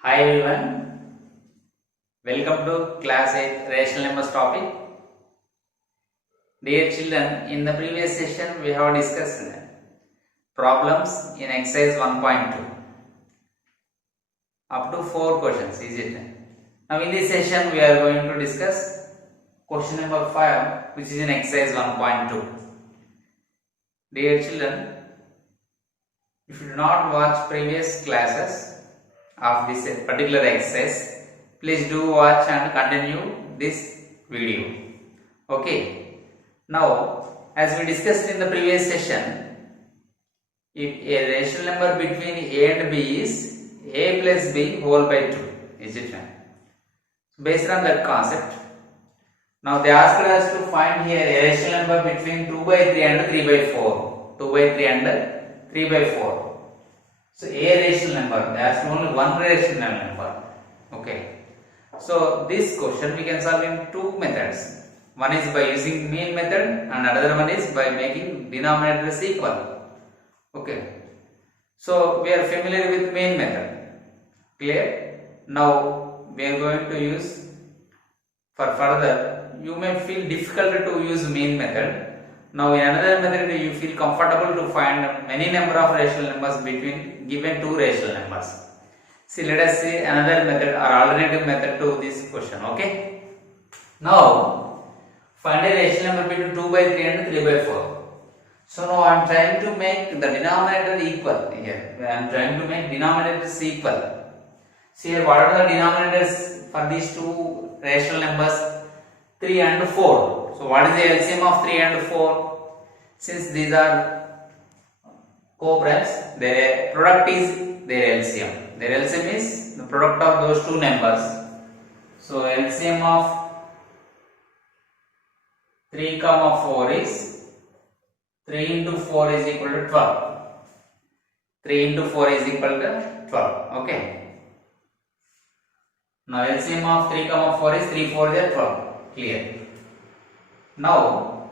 Hi everyone, welcome to class 8 rational numbers topic. Dear children, in the previous session we have discussed problems in exercise 1.2 up to 4 questions, is it? Now in this session we are going to discuss question number 5, which is in exercise 1.2. Dear children, if you do not watch previous classes of this particular exercise, please do watch and continue this video. Okay. Now, as we discussed in the previous session, if a rational number between a and b is a plus b whole by 2, is it right? Based on that concept, now they asked us to find here a rational number between 2 by 3 and 3 by 4. 2 by 3 and 3 by 4. So a rational number, there is only one rational number. Okay. So this question we can solve in two methods. One is by using mean method and another one is by making denominators equal. Okay. So we are familiar with mean method. Clear? Now we are going to use, for further, you may feel difficult to use mean method. Now in another method you feel comfortable to find many number of rational numbers between given two rational numbers. See, let us see another method or alternative method to this question. Okay. Now find a rational number between 2 by 3 and 3 by 4. So now I am trying to make the denominator equal here. I am trying to make denominators equal. See here, what are the denominators for these two rational numbers? 3 and 4. So what is the LCM of 3 and 4? Since these are co-primes, their product is their LCM. Their LCM is the product of those two numbers. So LCM of 3, 4 is 3 into 4 is equal to 12. 3 into 4 is equal to 12. Okay. Now LCM of 3, 4 is 3, 4 is 12. Clear. Now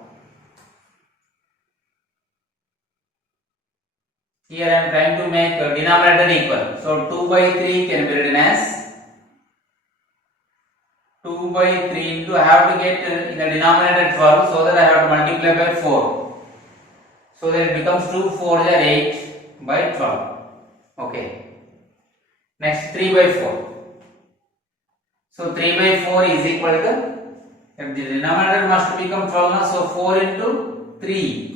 here I am trying to make a denominator equal. So 2 by 3 can be written as 2 by 3 into, I have to get in the denominator 12, so that I have to multiply by 4. So that it becomes 2 4 is 8 by 12. Okay. Next 3 by 4. So 3 by 4 is equal to, if the denominator must become 12, so 4 into 3.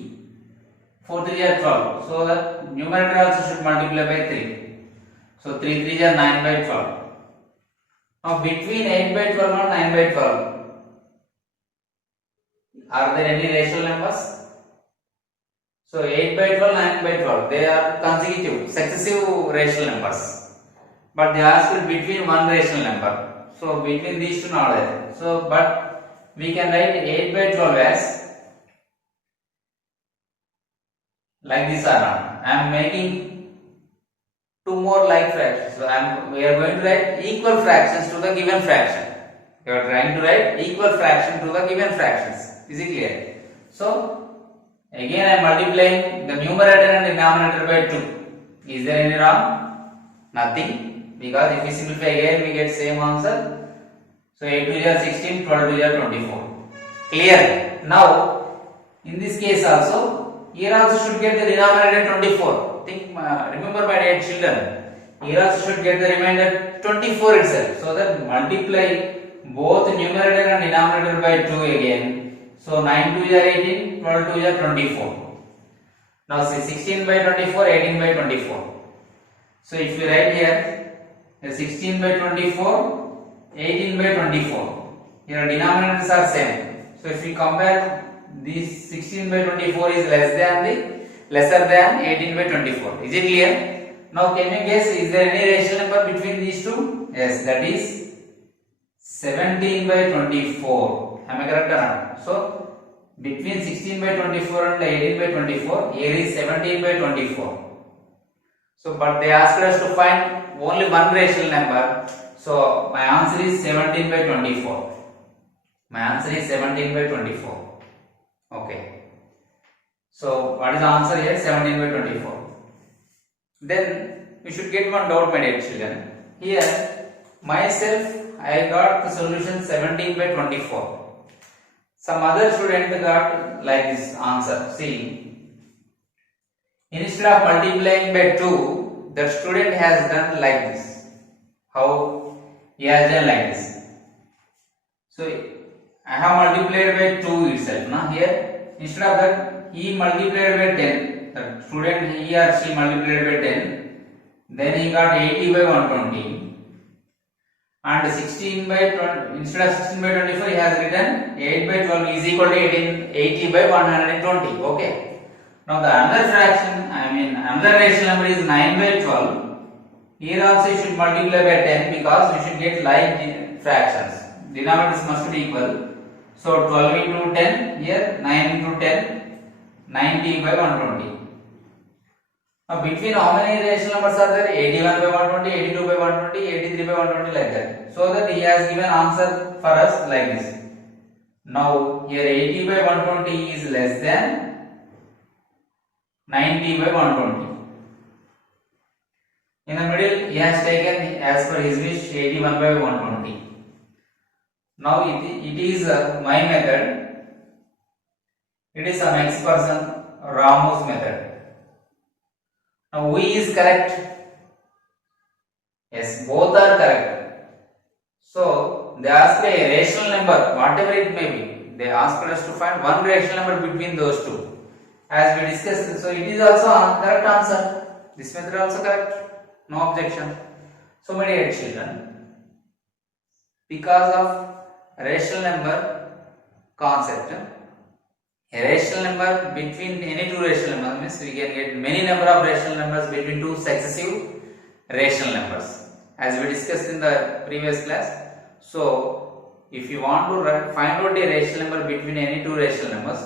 4 3 is 12. So the numerator also should multiply by 3. So 3 3 is 9 by 12. Now between 8 by 12 and 9 by 12, are there any rational numbers? So 8 by 12, 9 by 12, they are consecutive, successive rational numbers. But they asked between one rational number. So between these two not there. So but we can write 8 by 12 as like this or not. I am making two more like fractions. So we are going to write equal fractions to the given fraction. You are trying to write equal fraction to the given fractions. Is it clear? So again I am multiplying the numerator and denominator by 2. Is there any wrong? Nothing. Because if we simplify again we get same answer. So 8 to the 16, 12 to the 24. Clear? Now, in this case also, here also should get the denominator 24. Remember my dear children, here also should get the remainder 24 itself. So that multiply both numerator and denominator by 2 again. So 9 to the 18, 12 to the 24. Now see 16 by 24, 18 by 24. So if you write here 16 by 24, 18 by 24. Here denominators are same. So if we compare, this 16 by 24 is lesser than 18 by 24. Is it clear? Now can you guess, is there any rational number between these two? Yes, that is 17 by 24. Am I correct or not? So between 16 by 24 and 18 by 24, here is 17 by 24. So but they asked us to find only one rational number. So my answer is 17 by 24. My answer is 17 by 24. Okay. So what is the answer here? 17 by 24. Then we should get one doubt, my dear children. here myself I got the solution 17 by 24. Some other student got like this answer. See, instead of multiplying by 2, the student has done like this. How he has done like this. So I have multiplied by 2 itself. Now here instead of that he multiplied by 10. The student he or she multiplied by 10. Then he got 80 by 120. And 16 by 20, instead of 16 by 24 he has written 8 by 12 is equal to 80 by 120. Okay. Now the another fraction, another rational number is 9 by 12. Here also you should multiply by 10 because you should get like fractions. Denominators must be equal. So 12 into 10, here 9 into 10, 90 by 120. Now between how many rational numbers are there? 81 by 120, 82 by 120, 83 by 120 like that. So that he has given answer for us like this. Now here 80 by 120 is less than 90 by 120. In the middle he has taken as per his wish 81 by 120. Now it is my method. It is some X person Ramu's method. Now V is correct. Yes, both are correct. So they asked a rational number, whatever it may be. They asked us to find one rational number between those two. As we discussed, so it is also a correct answer. This method also correct. No objection. So my dear children, because of rational number concept, a rational number between any two rational numbers means we can get many number of rational numbers between two successive rational numbers, as we discussed in the previous class. So if you want to find out a rational number between any two rational numbers,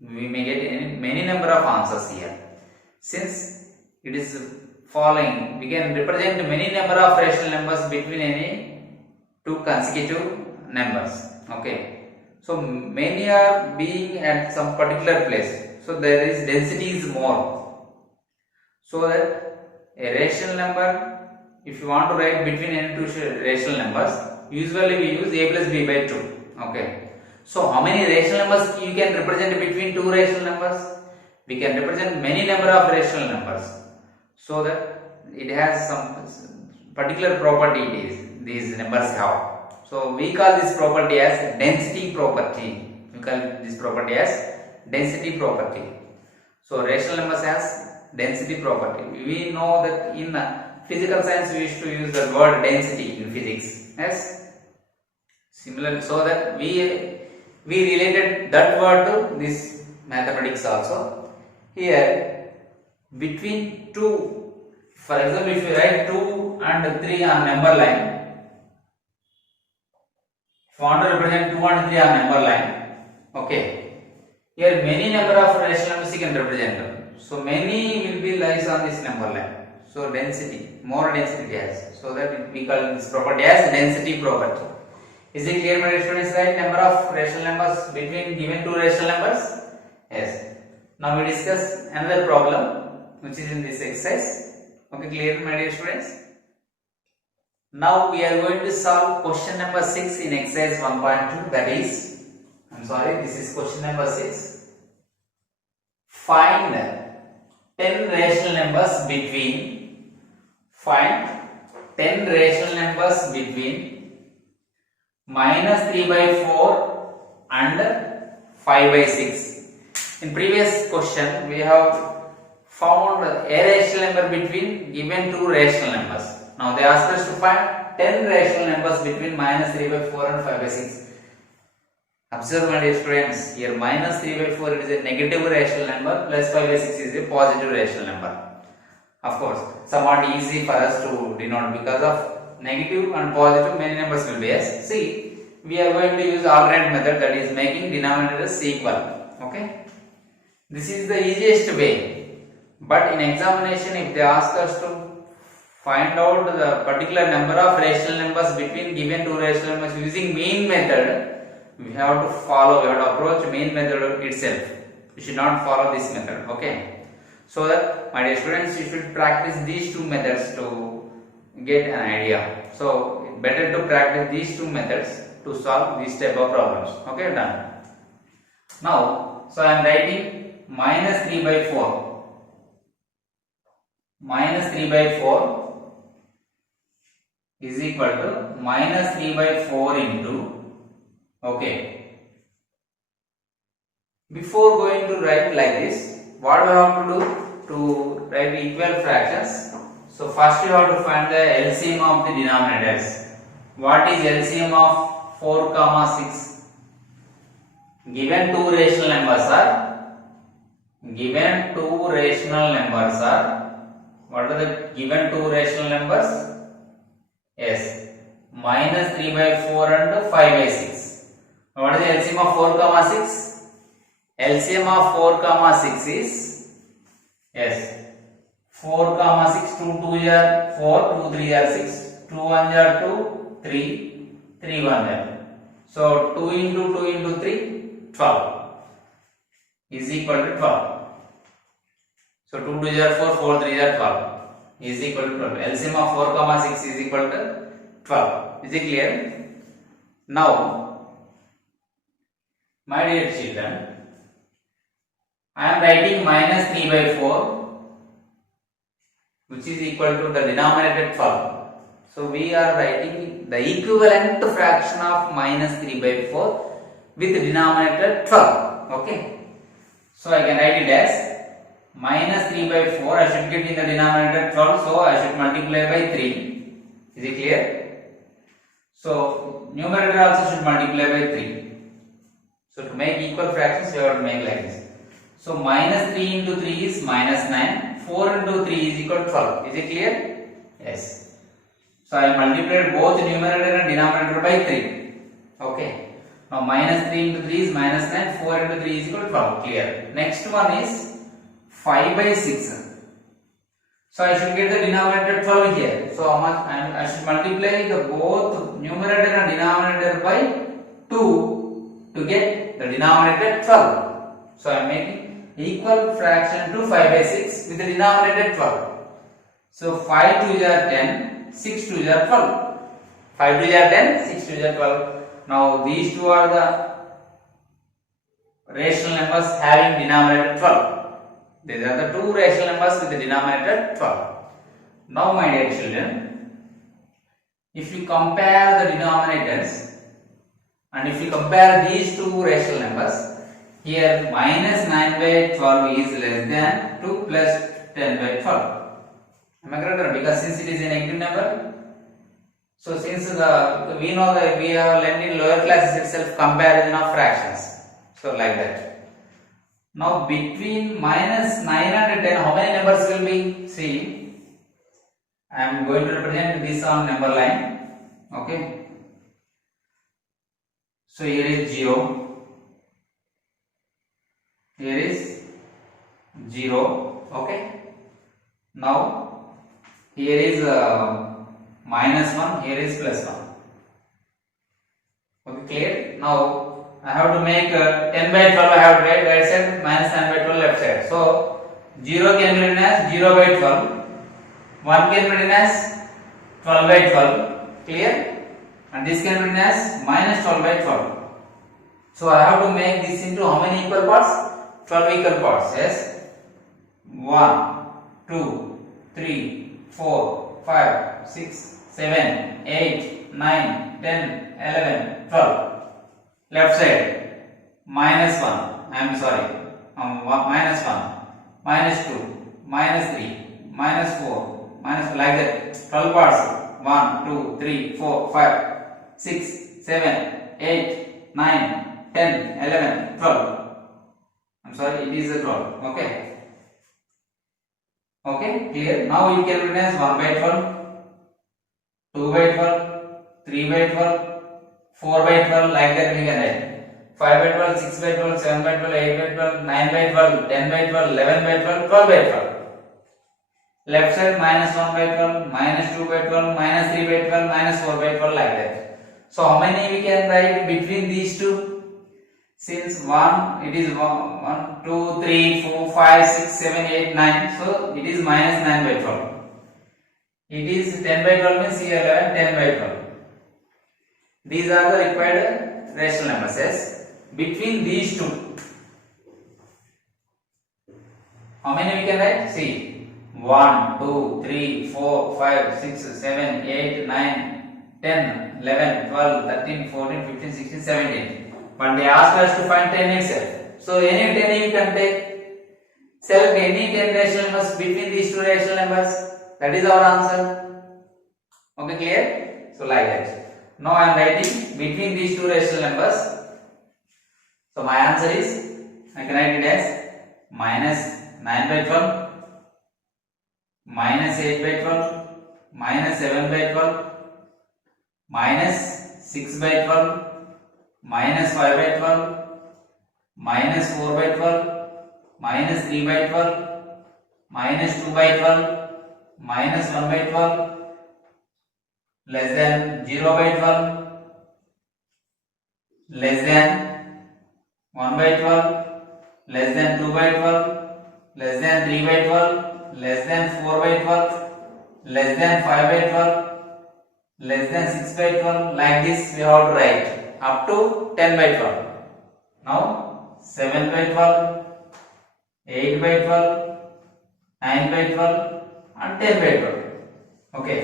we may get many number of answers here. Since it is following, we can represent many number of rational numbers between any two consecutive numbers. Okay. So many are being at some particular place. So there is density is more. So that a rational number, if you want to write between any two rational numbers, usually we use a plus b by 2. Okay. So how many rational numbers you can represent between two rational numbers? We can represent many number of rational numbers. So that it has some particular property these numbers have. So we call this property as density property. We call this property as density property. So rational numbers has density property. We know that in physical science we used to use the word density in physics. Yes. Similar, so that we related that word to this mathematics also. Here between two, for example, if you write 2 and 3 on number line. If you want to represent 2 and 3 on number line, okay. Here many number of rational numbers you can represent them. So many will be lies on this number line. So density, more density has. So that we call this property as density property. Is it clear, my dear students? Right? Number of rational numbers between given two rational numbers. Yes. Now we discuss another problem which is in this exercise. Okay, clear, my dear students? Now we are going to solve question number 6 in exercise 1.2, that is, this is question number 6. Find 10 rational numbers between, minus 3 by 4 and 5 by 6. In previous question we have found a rational number between given two rational numbers. Now they asked us to find 10 rational numbers between minus 3 by 4 and 5 by 6. Observe, my dear students, here minus 3 by 4 is a negative rational number, plus 5 by 6 is a positive rational number. Of course, somewhat easy for us to denote because of negative and positive many numbers will be as. See, we are going to use alternate method, that is making denominators equal. Okay, this is the easiest way. But in examination, if they ask us to find out the particular number of rational numbers between given two rational numbers using mean method, we have to approach mean method itself. You should not follow this method. Okay. So that, my dear students, you should practice these two methods to get an idea. So better to practice these two methods to solve this type of problems. Okay, done. Now, so I am writing minus 3 by 4. Minus 3 by 4 is equal to minus 3 by 4 into, okay. Before going to write like this, what we have to do to write equal fractions? So first you have to find the LCM of the denominators. What is LCM of 4 comma 6? Given two rational numbers are what are the given two rational numbers? Yes, minus 3 by 4 and 5 by 6. What is the LCM of 4 comma 6? LCM of 4 comma 6 is, yes, 4 comma 6, 2 2 are 4, 2 3 are 6, 2 1 are 2, 3, 3 1 are. So 2 into 2 into 3, 12 is equal to 12. So 2 2 are 4, 4 3 are 12 is equal to 12. LCM of 4 comma 6 is equal to 12. Is it clear? Now, my dear children, I am writing minus 3 by 4, which is equal to the denominator 12. So we are writing the equivalent fraction of minus 3 by 4 with denominator 12. Okay. So I can write it as minus 3 by 4. I should get in the denominator 12. So I should multiply by 3. Is it clear? So numerator also should multiply by 3. So to make equal fractions, you have to make like this. So minus 3 into 3 is minus 9. 4 into 3 is equal to 12. Is it clear? Yes. So I multiplied both numerator and denominator by 3. Okay. Now minus 3 into 3 is minus 9. 4 into 3 is equal to 12. Clear. Next one is 5 by 6. So I should get the denominator 12 here. So how much? I should multiply the both numerator and denominator by 2 to get the denominator 12. So I am making equal fraction to 5 by 6 with the denominator 12. So 5 2 are 10, 6 2 are 12. 5 2 are 10, 6 2 are 12. Now these two are the rational numbers having denominator 12. These are the two rational numbers with the denominator 12. Now my dear children, if you compare the denominators and if you compare these two rational numbers, here minus 9 by 12 is less than 2 plus 10 by 12. Am I correct? Because since it is a negative number, so since we know that we have learned in lower classes itself comparison of fractions. So like that. Now between minus 9 and 10, how many numbers will be? See, I am going to represent this on number line. Okay. So here is 0. Here is 0. Okay. Now here is minus 1. Here is plus 1. Okay, clear? Now I have to make 10 by 12. I have to write right side, minus 9 by 12 left side. So 0 can be written as 0 by 12. 1 can be written as 12 by 12. Clear? And this can be written as minus 12 by 12. So I have to make this into how many equal parts? 12 equal parts. Yes. 1, 2, 3, 4, 5, 6, 7, 8, 9, 10, 11, 12. Left side minus 1. I am sorry. Minus 1, minus 2, minus 3, minus 4, minus like that. 12 parts. 1, 2, 3, 4, 5, 6, 7, 8, 9, 10, 11, 12. I am sorry, it is a 12. Okay. Okay, clear. Now you can write as 1 by 12, 2 by 12, 3 by 12, 4 by 12, like that we can write. 5 by 12, 6 by 12, 7 by 12, 8 by 12, 9 by 12, 10 by 12, 11 by 12, 12 by 12. Left side minus 1 by 12, minus 2 by 12, minus 3 by 12, minus 4 by 12, like that. So how many we can write between these two? Since 1, it is 1, 2, 3, 4, 5, 6, 7, 8, 9. So it is minus 9 by 12. It is 10 by 12 means here 11, 10 by 12. These are the required rational numbers. Yes. Between these two, how many we can write? See, 1, 2, 3, 4, 5, 6, 7, 8, 9, 10, 11, 12, 13, 14, 15, 16, 17. But they asked us to find 10 itself. So any 10 you can take. Select any 10 rational numbers between these two rational numbers. That is our answer. Okay, clear? So like that. Now I am writing between these two rational numbers. So my answer is, I can write it as minus 9 by 12, minus 8 by 12, minus 7 by 12, minus 6 by 12, minus 5 by 12, minus 4 by 12, minus 3 by 12, minus 2 by 12, minus 1 by 12, less than 0 by 12, less than 1 by 12, less than 2 by 12, less than 3 by 12, less than 4 by 12, less than 5 by 12, less than 6 by 12. Like this we have to write up to 10 by 12. Now 7 by 12, 8 by 12, 9 by 12 and 10 by 12. Okay.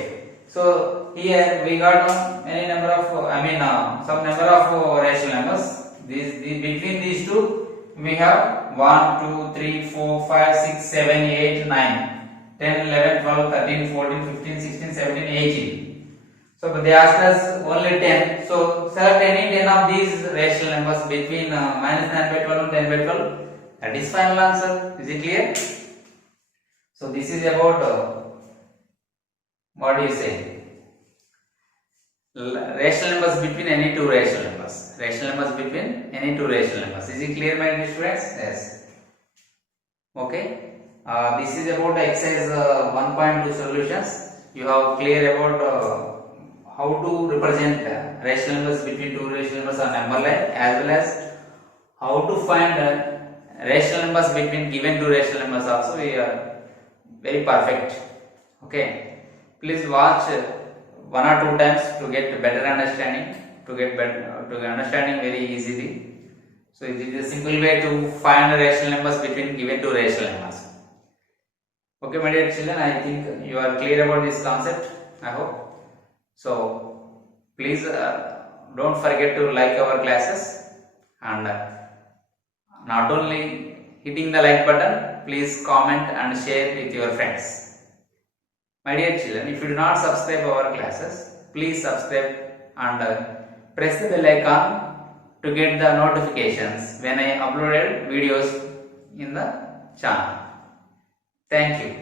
So here we got any number of some number of rational numbers. Between these two we have 1, 2, 3, 4, 5, 6, 7, 8, 9, 10, 11, 12, 13, 14, 15, 16, 17, 18. So they asked us only 10. So select any 10 of these rational numbers between minus 9 by 12 and 10 by 12. That is final answer. Is it clear? So this is about what do you say? Rational numbers between any two rational numbers. Rational numbers between any two rational numbers. Is it clear, my dear students? Yes. Okay. This is about exercise 1.2 solutions. You have clear about how to represent rational numbers between two rational numbers on number line, as well as how to find rational numbers between given two rational numbers. Also, we are very perfect. Okay. Please watch 1 or 2 times to get better understanding, to understanding very easily. So it is a simple way to find rational numbers between given two rational numbers. Okay, my dear children, I think you are clear about this concept, I hope. So please don't forget to like our classes, and not only hitting the like button, please comment and share with your friends. My dear children, if you do not subscribe our classes, please subscribe and press the bell icon to get the notifications when I uploaded videos in the channel. Thank you.